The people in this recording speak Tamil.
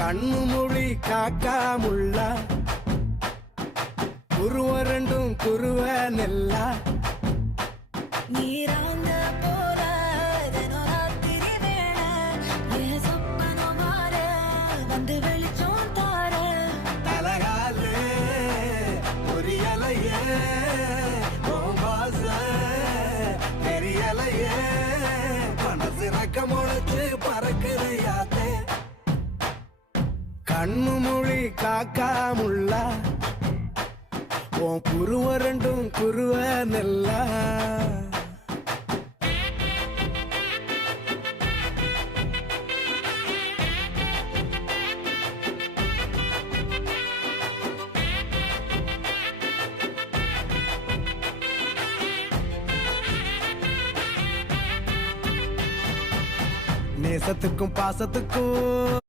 கண்ணு மொழி காக்காமுள்ள குருவ ரெண்டும் குருவ நெல்லா நீராங்க போல தினராத்திரி வேளை என் சொப்பனம் மாற வந்து வெளிச்சம் தார தலகாலே பொரியலையே ஓம்பாச தெரியலையே மனசு ரக்க முளைச்சு பறக்குறையாத்தே கண்ணு மொழி காக்காமுள்ள உன் குருவ ரெண்டும் குருவ நெல்லா நேசத்துக்கும் பாசத்துக்கும்